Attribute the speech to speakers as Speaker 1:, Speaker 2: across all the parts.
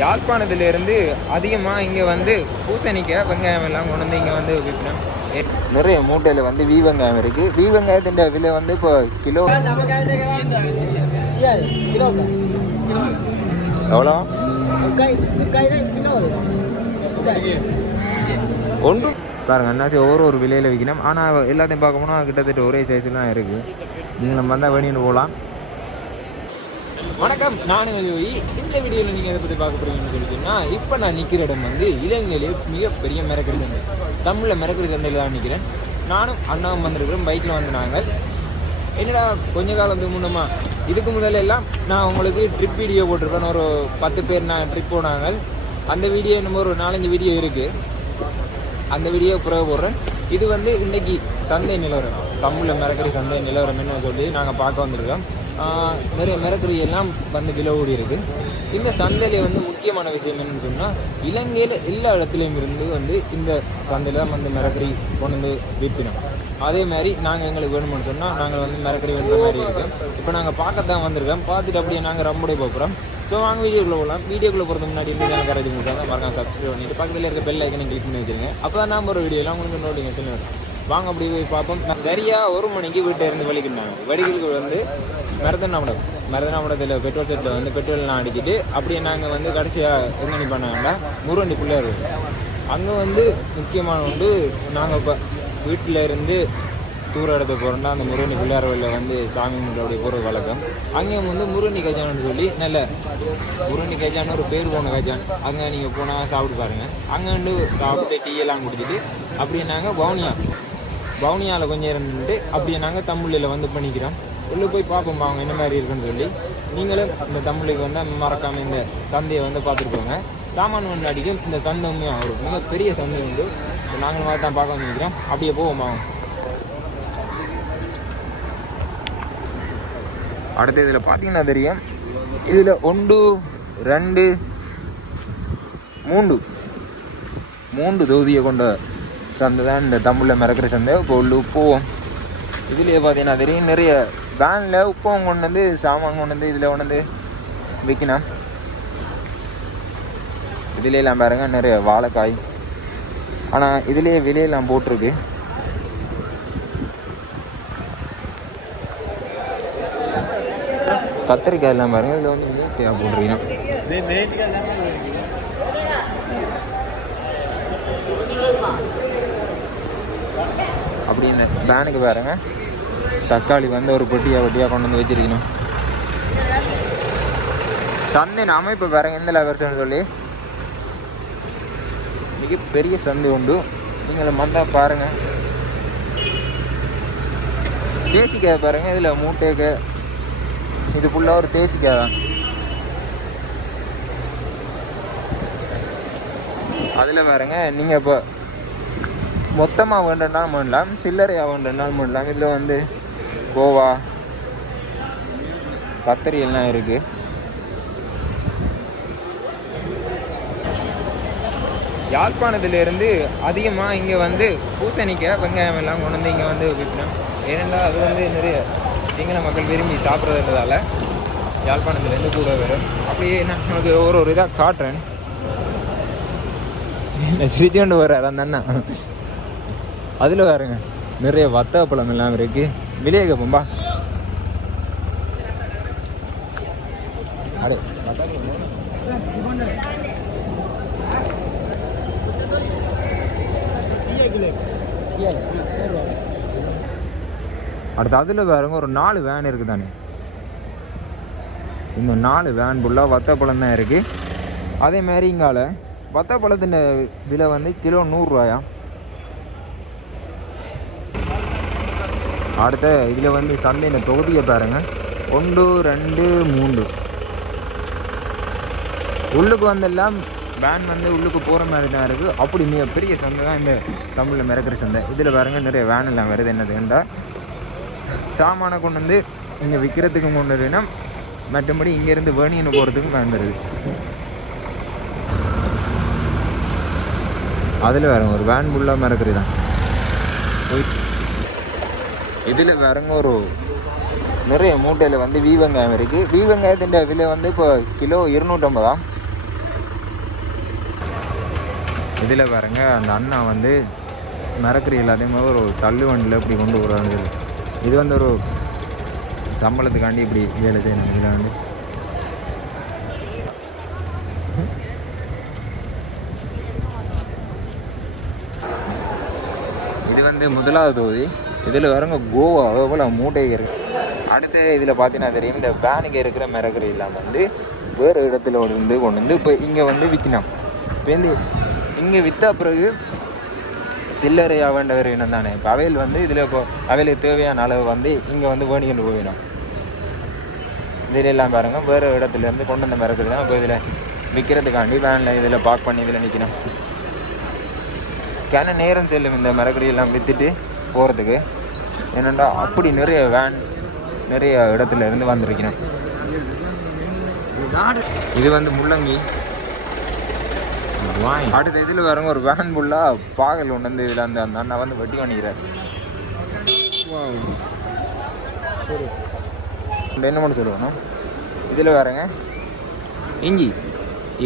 Speaker 1: யாழ்ப்பாணத்திலிருந்து அதிகமாக இங்கே வந்து பூசணிக்காய் வெங்காயம் எல்லாம் கொண்டு வந்து இங்கே வந்து விற்கணும். நிறைய மூட்டையில் வந்து வீ வெங்காயம் இருக்குது வீ வெங்காயத்தின் விலை வந்து இப்போ கிலோ எவ்வளோ? ஒன்று. பாருங்க என்னாச்சு ஒவ்வொரு ஒரு விலையில் விற்கணும். ஆனால் எல்லாத்தையும் பார்க்க போனால் கிட்டத்தட்ட ஒரே சைஸில் தான் இருக்குது நீங்கள் வந்தால் வெளியில் போகலாம். வணக்கம் நானும் யோகி இந்த வீடியோவில் நீங்கள் எதை பற்றி பார்க்க போகிறீங்கன்னு சொல்லிட்டீங்கன்னா இப்போ நான் நிற்கிற இடம் வந்து இலங்கையிலே மிகப்பெரிய மிரக்கரி சந்தை. தமிழில் மிரக்கரி சந்தையில் தான் நிற்கிறேன் நானும் அண்ணாவும் வந்திருக்கிறோம். பைக்கில் வந்து நாங்கள் என்னடா கொஞ்ச காலத்துக்கு முன்னமா? இதுக்கு முதல்ல எல்லாம் நான் உங்களுக்கு ட்ரிப் வீடியோ போட்டிருப்பேன். ஒரு பத்து பேர் நான் ட்ரிப் போனாங்க. அந்த வீடியோ என்னமோ ஒரு நாலஞ்சு வீடியோ இருக்குது அந்த வீடியோ பிறகு போடுறேன். இது வந்து இன்றைக்கி சந்தை நிலவரம். தமிழில் மிரக்கறி சந்தை நிலவரம் சொல்லி நாங்கள் பார்க்க வந்திருக்கோம். நிறைய மிரக்கறி எல்லாம் வந்து விலை ஓடி இருக்கு இந்த சந்தையில வந்து முக்கியமான விஷயம் என்னன்னு சொன்னால் இலங்கையில் எல்லா இடத்துலையும் இருந்து வந்து இந்த சந்தையில் தான் வந்து மிரக்கறி கொண்டு வந்து விற்பினோம். அதே மாதிரி நாங்கள் எங்களுக்கு வேணும்னு சொன்னால் நாங்கள் வந்து மிரக்கறி வந்த மாதிரி இருக்கோம். இப்போ நாங்கள் பார்க்கத்தான் வந்திருக்கோம். பார்த்துட்டு அப்படியே நாங்கள் ரம்புடைய போகிறோம் ஸோ வாங்க வீடியோக்குள்ள போகலாம் வீடியோக்குள்ள போகிறது முன்னாடி இருந்து எனக்கு கரெக்ட் முடிச்சாங்க மறக்காம சப்ஸ்கிரைப் பண்ணிட்டு பக்கத்தில் இருக்க பெல் ஐக்கனை கிளிக் பண்ணி வச்சுருங்க. அப்போ தான் நான் ஒரு வீடியோலாம் உங்களுக்கு நோட்டிஃபிகேஷன் வரும். வாங்க அப்படி போய் பார்ப்போம். சரியாக ஒரு மணிக்கு வீட்டை இருந்து வலிக்கிட்டாங்க வடிகளுக்கு வந்து மருதநாமடம் மருதநாமடத்தில் பெட்ரோல் செட்டில் வந்து பெட்ரோல்லாம் அடிக்கிட்டு அப்படியே நாங்கள் வந்து கடைசியாக எங்கனி பண்ணாங்கன்னா முருகண்டி பிள்ளையார் அங்கே வந்து முக்கியமான உண்டு நாங்கள் இப்போ வீட்டில் இருந்து தூர இடத்துக்கு போகிறோம்னா அந்த முருகனி பிள்ளையார் வழியில் வந்து சாமி கும்பிட்டு அப்படி போகிற வழக்கம். அங்கேயும் வந்து முருகனி கஜான்னு சொல்லி நல்ல முருகனி கஜான்னு ஒரு பேர் போன கஜான். அங்கே நீங்கள் போனால் சாப்பிட்டு பாருங்கள் அங்கே வந்து சாப்பிட்டு டீ எல்லாம் குடிச்சிட்டு அப்படியே நாங்கள் பவுனியா பவுனியாவில் கொஞ்சம் இருந்துட்டு அப்படியே நாங்கள் தமிழில் வந்து பண்ணிக்கிறோம். உள்ளே போய் பார்ப்போம் அவங்க என்ன மாதிரி இருக்குன்னு சொல்லி. நீங்களும் இந்த தமிழுக்கு வந்து மறக்காமல் இந்த சந்தையை வந்து பார்த்துருக்கோங்க சாமான் ஒன்று அடிக்கும் இந்த சந்தை உண்மையாக மிக பெரிய சந்தை உண்டு. நாங்களும் மாதிரி தான் பார்க்க வந்துருக்கிறோம் அப்படியே போவோம் அவங்க அடுத்த இதில் பார்த்தீங்கன்னா தெரியும். இதில் ஒன்று ரெண்டு மூன்று. மூன்று தொகுதியை கொண்ட சந்தை தான். இந்த தமிழில் மிரக்கிற சந்தை. இப்போ உள்ள உப்புவோம் இதுலேயே பார்த்தீங்கன்னா தெரியும் நிறைய வேனில் உப்பவும் கொண்டு வந்து சாமான் கொண்டு வந்து இதில் கொண்டு வந்து விற்கணும். இதுலேயெல்லாம் பாருங்க நிறைய வாழைக்காய். ஆனால் இதுலேயே விலையெல்லாம் போட்டிருக்கு. கத்திரிக்காய் எல்லாம் பாருங்கள் இதில் வந்து நீட்டியாக போட்டிருக்கீங்க? அப்படி இந்த பேனுக்கு பாருங்க. தக்காளி வந்து ஒரு பொட்டியாக பொட்டியாக கொண்டு வந்து வச்சிருக்கணும். சந்தின் அமைப்பு பாருங்க எந்த லவர்ஸ்னு சொல்லி. மிகப்பெரிய சந்தை உண்டு. நீங்கள் வந்தால் பாருங்க. தேசிக்காய் பாருங்க இதில் மூட்டைக்கு. இது ஃபுல்லாக ஒரு தேசிக்காய் தான். அதில் பாருங்க நீங்கள் இப்போ மொத்தமாக வேண்டுனாலும் பண்ணலாம் சில்லறையாக வேண்டுனாலும் பண்ணலாம் இதில் வந்து கோவா கத்தரி எல்லாம் இருக்குது யாழ்ப்பாணத்துலேருந்து அதிகமாக இங்கே வந்து பூசணிக்காய் வெங்காயம் எல்லாம் கொண்டு வந்து இங்கே வந்து விற்கணும் ஏனென்றால் அது வந்து நிறைய சிங்கள மக்கள் விரும்பி சாப்பிட்றதுன்றதால யாழ்ப்பாணத்துலேருந்து கூட வரும். அப்படியே நான் உனக்கு ஒரு ஒரு இதாக காட்டுறேன். என்ன சிரிச்சுக்கொண்டு வர்றாரு அந்த அண்ணா. அதில் வேறுங்க நிறைய வத்த பழம் எல்லாம் இருக்கு. வெளியே கேட்போம்பா அடே அடுத்து அதில் வேறுங்க ஒரு நாலு வேன் இருக்குது தானே இந்த நாலு வேன் ஃபுல்லாக வத்தப்பழம் தான் இருக்குது அதே மாதிரி இங்கால வத்தப்பழத்தின் விலை வந்து கிலோ நூறுரூவாயா அடுத்த இதில் வந்து சந்தையின் தொகுதியை பாருங்கள் ஒன்று ரெண்டு மூன்று. உள்ளுக்கு வந்தெல்லாம் வேன் வந்து உள்ளுக்கு போகிற மாதிரி தான் இருக்குது அப்படி மிக பெரிய சந்தை தான் இந்த தமிழில் மிரக்கிற சந்தை. இதில் பாருங்கள் நிறைய வேன் எல்லாம் வருது. என்னதுன்றா சாமானை கொண்டு வந்து இங்கே விற்கிறதுக்கு கொண்டு வருதுன்னா மற்றபடி இங்கேருந்து வேணியன்னு போகிறதுக்கும் வேன் வருது. அதில் வேறுங்க ஒரு வேன் ஃபுல்லாக மிரக்கிறது தான் போயிட்டு இதில் பாருங்க ஒரு நிறைய மூட்டையில் வந்து வீ வெங்காயம் இருக்குது வீ வெங்காயத்தின் விலை வந்து இப்போ கிலோ இருநூற்றம்பதா? இதில் பாருங்க அந்த அண்ணா வந்து மரக்கறி எல்லாத்தையுமே ஒரு தள்ளு வண்டியில் இப்படி கொண்டு போகிறாங்க இது வந்து ஒரு சம்பளத்துக்காண்டி இப்படி வேலை செய்யணும் இதில் வந்து இது வந்து முதலாவது தொகுதி. இதில் வரங்க கோவா எவ்வளோ மூட்டை இருக்கு அடுத்து இதில் பார்த்தீங்கன்னா தெரியும் இந்த வேனுக்கு இருக்கிற மிரகரி இல்லாமல் வந்து வேறு இடத்துல இருந்து கொண்டு வந்து இப்போ இங்கே வந்து விற்கணும் இப்போ வந்து இங்கே விற்ற பிறகு சில்லறையாக வேண்டவர் இனம் தானே. இப்போ அவையில் வந்து இதில் இப்போ அவையிலுக்கு தேவையான அளவு வந்து இங்கே வந்து வேணிக்கிட்டு போயிடும். இதில் எல்லாம் பாருங்கள் வேறு இடத்துல இருந்து கொண்டு வந்த மிரகரி தான் இப்போ இதில் விற்கிறதுக்காண்டி வேனில் இதில் பார்க் பண்ணி இதில் நிற்கணும் கேன நேரம் செல்லும் இந்த மரக்கறி எல்லாம் விற்றுட்டு போகிறதுக்கு என்னென்னா அப்படி நிறைய வேன் நிறைய இடத்துல இருந்து வந்திருக்கணும். இது வந்து முள்ளங்கி. அடுத்த இதில் வரவங்க ஒரு வேன் ஃபுல்லாக பாகல் ஒன்று வந்து இதில் அந்த அந்த அண்ணா வந்து வட்டி வாங்கிக்கிறார் என்ன பண்ண சொல்லுவோம் இதில் வரங்க இஞ்சி.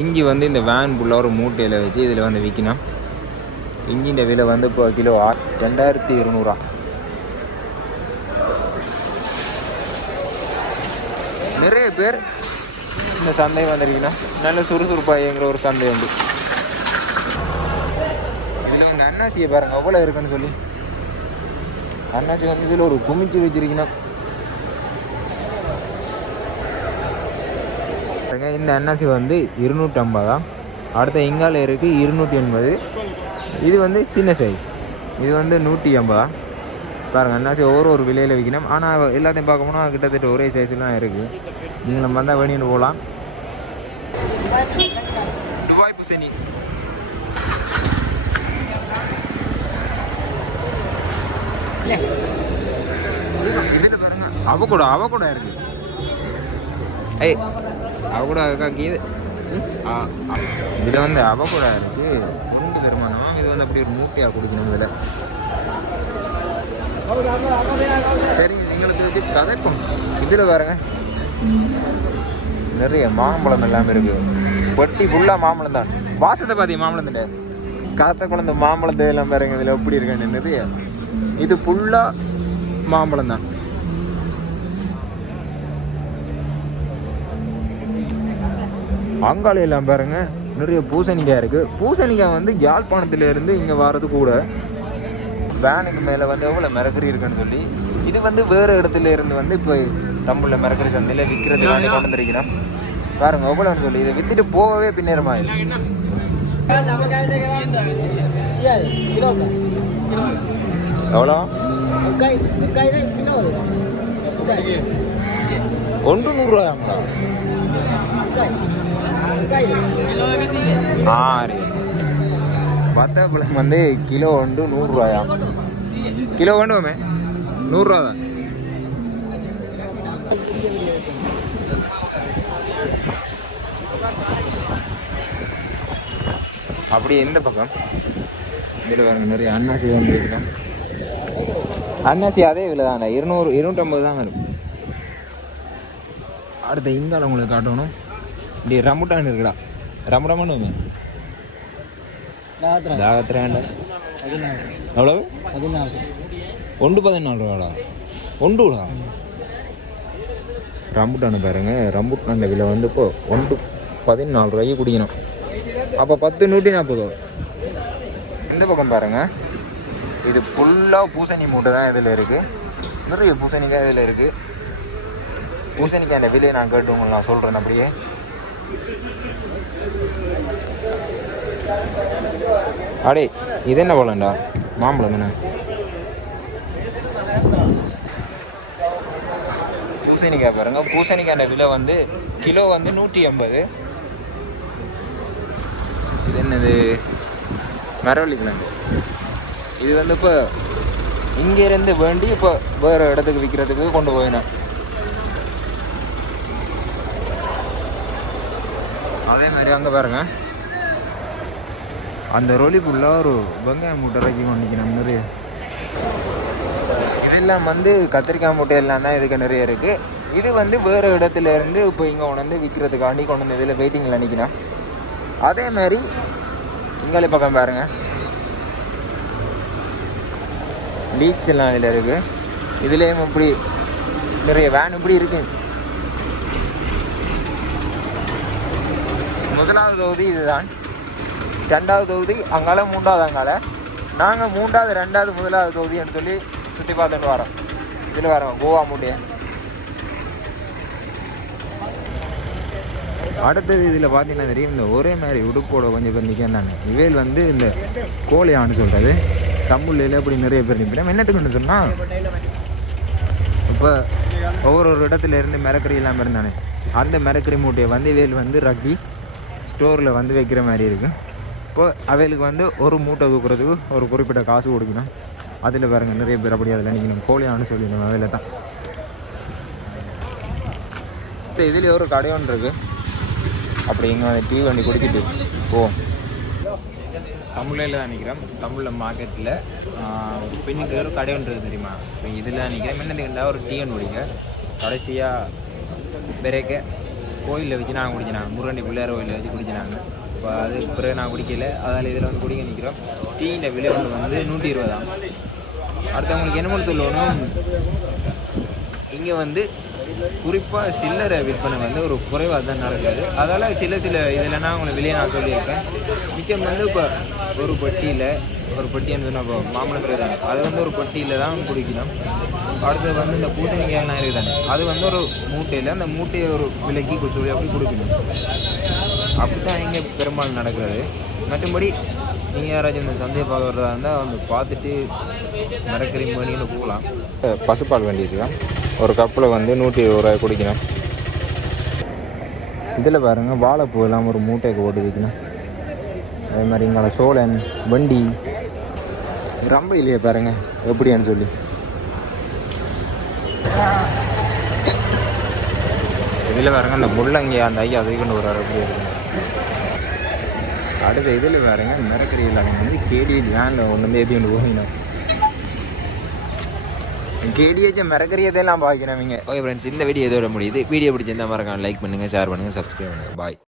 Speaker 1: இஞ்சி வந்து இந்த வேன் ஃபுல்லாக ஒரு மூட்டையில் வச்சு இதில் வந்து விற்கணும் இஞ்சின்ற விலை வந்து இப்போ கிலோ ஆ- ரெண்டாயிரத்தி இருநூறா. நிறைய பேர் இந்த சந்தை வந்திருக்கீங்கன்னா நல்ல சுறுசுறுப்பாக இயங்குற ஒரு சந்தை உண்டு. இதில் வந்து அன்னாசியை பாருங்க எவ்வளோ இருக்குன்னு சொல்லி. அன்னாசி வந்து இதில் ஒரு குமிச்சு வச்சிருக்கணும். இந்த அன்னாசி வந்து இருநூற்றம்பதா அடுத்த இங்கால இருக்குது இருநூற்றி எண்பது. இது வந்து சின்ன சைஸ் இது வந்து நூற்றி ஐம்பதா? பாருங்கள் அன்னாசி ஒவ்வொரு ஒரு விலையில் விற்கணும் ஆனால் எல்லாத்தையும் பார்க்க போனால் கிட்டத்தட்ட ஒரே சைஸ்லாம் இருக்குது நீங்கள் நம்ம வந்தால் வெளியில் போகலாம் துபாய் பூசணி. இதில் பாருங்க அவ கூட அவ கூட இருக்கு. ஏய் அவ கூட இருக்கா கீது? இதில் வந்து அவ கூட இருக்கு உருண்டு திருமணம் இது வந்து அப்படி ஒரு மூட்டையாக கொடுக்கணும் இதில் சரி எங்களுக்கு இது கதைக்கும். இதில் பாருங்க. நிறைய மாம்பழம் எல்லாமே இருக்கு. வட்டி ஃபுல்லாக மாம்பழம் தான். வாசத்தை பாத்தி மாம்பழம் தான் காத்த குழந்த மாம்பழம் எல்லாம் பாருங்க இதில் எப்படி இருக்குன்னு நிறைய. இது ஃபுல்லாக மாம்பழம் தான். அங்காளி எல்லாம் பாருங்க. நிறைய பூசணிக்காய் இருக்கு. பூசணிக்காய் வந்து யாழ்ப்பாணத்துல இருந்து இங்கே வர்றது கூட. வேனுக்கு மேலே வந்து எவ்வளோ மிரக்கறி இருக்குன்னு சொல்லி இது வந்து வேறு இடத்துல இருந்து வந்து இப்போ தமிழில் மிரக்கறி சந்தையில் விற்கிறதுக்காண்டி கொண்டு வந்திருக்கிறோம். பாருங்க எவ்வளோன்னு சொல்லி இதை வித்துட்டு போகவே பின்னேரமாயிரும் எவ்வளோ? ஒன்று நூறுரூவாயாங்களா? ஆறு. வத்தப்பழம் வந்து கிலோ வந்து நூறுரூவாயா? கிலோ வேண்டுமே நூறுரூவா தான் அப்படி எந்த பக்கம். இதில் பாருங்க நிறைய அன்னாசி வந்து அன்னாசி அதே விலை தான் இருநூறு இருநூற்றம்பது தான் வரும். அடுத்த இங்கால உங்களுக்கு காட்டணும். இப்படி ரம்புட்டான் இருக்குடா. ரம்புடமான்னு ஜாகத்திரேண்ட எவ்வளவு? ஒன்று பதினாலு ரூபாடா. ஒன்றுடா. ரம்புட்டான பாருங்க ரம்புட்டான விலை வந்து இப்போ ஒன்று பதினாலு ரூபாய்க்கு குடிக்கணும். அப்போ பத்து நூற்றி நாற்பது. இந்த பக்கம் பாருங்க. இது ஃபுல்லாக பூசணி மூட்டை தான் இதில் இருக்குது நிறைய பூசணிக்காய் இதில் இருக்குது பூசணிக்காய் விலையை நான் கேட்டு நான் சொல்கிறேன் அப்படியே. அடே இது என்ன பழம்டா மாம்பழம் என்ன பூசணிக்காய் பாருங்க. பூசணிக்காய் விலை வந்து கிலோ வந்து நூற்றி ஐம்பது. இது என்னது? மரவள்ளி கிழங்கு. இது வந்து இப்போ இங்கேருந்து வேண்டி இப்போ வேறு இடத்துக்கு விற்கிறதுக்கு கொண்டு போயினேன் அதே மாதிரி அங்கே பாருங்க. அந்த ரொலி ஃபுல்லாக ஒரு வெங்காயம் மூட்டை இறக்கி பண்ணிக்கணும் நிறைய. இதெல்லாம் வந்து கத்திரிக்காய் மூட்டை எல்லாம் தான் இதுக்கு நிறைய இருக்குது இது வந்து வேறு இடத்துல இருந்து இப்போ இங்கே உணர்ந்து விற்கிறதுக்காண்டி கொண்டு வந்து இதில் வெயிட்டிங்கில் நிற்கணும் அதே மாதிரி இங்காலே பக்கம் பாருங்க. பீச் எல்லாம் இதில் இருக்குது இதுலேயும் இப்படி நிறைய வேன் இப்படி இருக்குது முதலாவது தொகுதி இதுதான். ரெண்டாவது தொகுதி அங்கால மூன்றாவது அங்கால நாங்கள் மூன்றாவது ரெண்டாவது முதலாவது தொகுதின்னு சொல்லி சுற்றி பார்த்துட்டு வரோம். இதில் வரோம் கோவா மூட்டையை. அடுத்தது இதில் பார்த்தீங்கன்னா தெரியும் இந்த ஒரே மாதிரி உடுப்போட கொஞ்சம் பேர் நிற்கிறாங்க இவையில் வந்து இந்த கோழியான்னு சொல்கிறது தமிழில் அப்படி நிறைய பேர் நிற்கிறோம் என்னட்டுக்குன்னு சொன்னால் இப்போ ஒவ்வொரு ஒரு இடத்துல இருந்து மிரக்கறி இல்லாமல் இருந்தானே. அந்த மிரக்கறி மூட்டையை வந்து இவையில் வந்து ரக்கி ஸ்டோரில் வந்து வைக்கிற மாதிரி இருக்குது இப்போ அவைகளுக்கு வந்து ஒரு மூட்டை தூக்குறதுக்கு ஒரு குறிப்பிட்ட காசு கொடுக்கணும். அதில் பாருங்கள் நிறைய பேர் அப்படி அதில் நிற்கணும் கோழியானு சொல்லிடணும் அவையில் தான். இதில் ஒரு கடையோன் இருக்குது அப்படி இங்கே வந்து டீ வண்டி குடிச்சிட்டு போவோம் தமிழில் தான் நிற்கிறோம் தமிழில் மார்க்கெட்டில் ஒரு பெண்ணுக்கு ஒரு கடை ஒன்று இருக்குது தெரியுமா? இப்போ இதில் நிற்கிறேன் முன்னாடி ஒரு டீ ஒன்று குடிக்க. கடைசியாக பிரேக்க. கோயிலில் வச்சு நாங்கள் குடிச்சினாங்க. முருகண்டி பிள்ளையார் கோயிலில் வச்சு குடிச்சினாங்க. இப்போ அது பிறகு நான் குடிக்கல. அதால் இதில் வந்து குடிக்க நிற்கிறோம் டீயின் விலை ஒன்று வந்து நூற்றி இருபதாம் அடுத்தவங்களுக்கு என்ன மட்டும் சொல்லணும் இங்கே வந்து குறிப்பாக சில்லறை விற்பனை வந்து ஒரு குறைவாக தான் நடக்குது. அதால் சில சில இதில் நான் வெளியே நான் சொல்லியிருக்கேன். மிச்சம் வந்து இப்போ ஒரு பட்டியில் ஒரு பெட்டின்னு வந்து நம்ம மாம்பழம் தானே. அது வந்து ஒரு பெட்டியில் தான் குடிக்கணும். அடுத்து வந்து இந்த பூசணிக்காயெல்லாம் இருக்குது தானே? அது வந்து ஒரு மூட்டையில் அந்த மூட்டையை ஒரு விலைக்கு சொல்லி அப்படி கொடுக்கணும். அப்படி தான் இங்கே பெரும்பாலும் நடக்கிறது மற்றபடி நீங்கள் யாராச்சும் இந்த சந்தையை பார்க்க வர்றதா இருந்தால் வந்து பார்த்துட்டு மரக்கறி பண்ணின்னு போகலாம். பசுப்பால் தான். ஒரு கப்பில் வந்து நூற்றி இருபது ரூபாய் குடிக்கணும். இதில் பாருங்கள் வாழைப்பூ எல்லாம் ஒரு மூட்டைக்கு ஓட்டு வைக்கணும் அதே மாதிரி இங்கே சோழன் வண்டி ரொம்ப இல்லையே பாருங்க. எப்படியான்னு சொல்லி. இதில் பாருங்க அந்த முள்ளங்கி அந்த ஐயா அதை கொண்டு வர்றாரு எப்படி இருக்கு. அடுத்த இதில் பாருங்க மிரக்கறி இல்லாமல் வந்து கேடி வேனில் ஒன்று வந்து ஏற்றி கொண்டு போகணும் கேடிஹெச் மிரக்கறியதெல்லாம் பார்க்கணும் ஓகே ஃப்ரெண்ட்ஸ் இந்த வீடியோ இதோட முடியுது. வீடியோ பிடிச்சிருந்தா மறக்காம லைக் பண்ணுங்கள் ஷேர் பண்ணுங்கள் சப்ஸ்கிரைப் பண்ணுங்கள் பாய்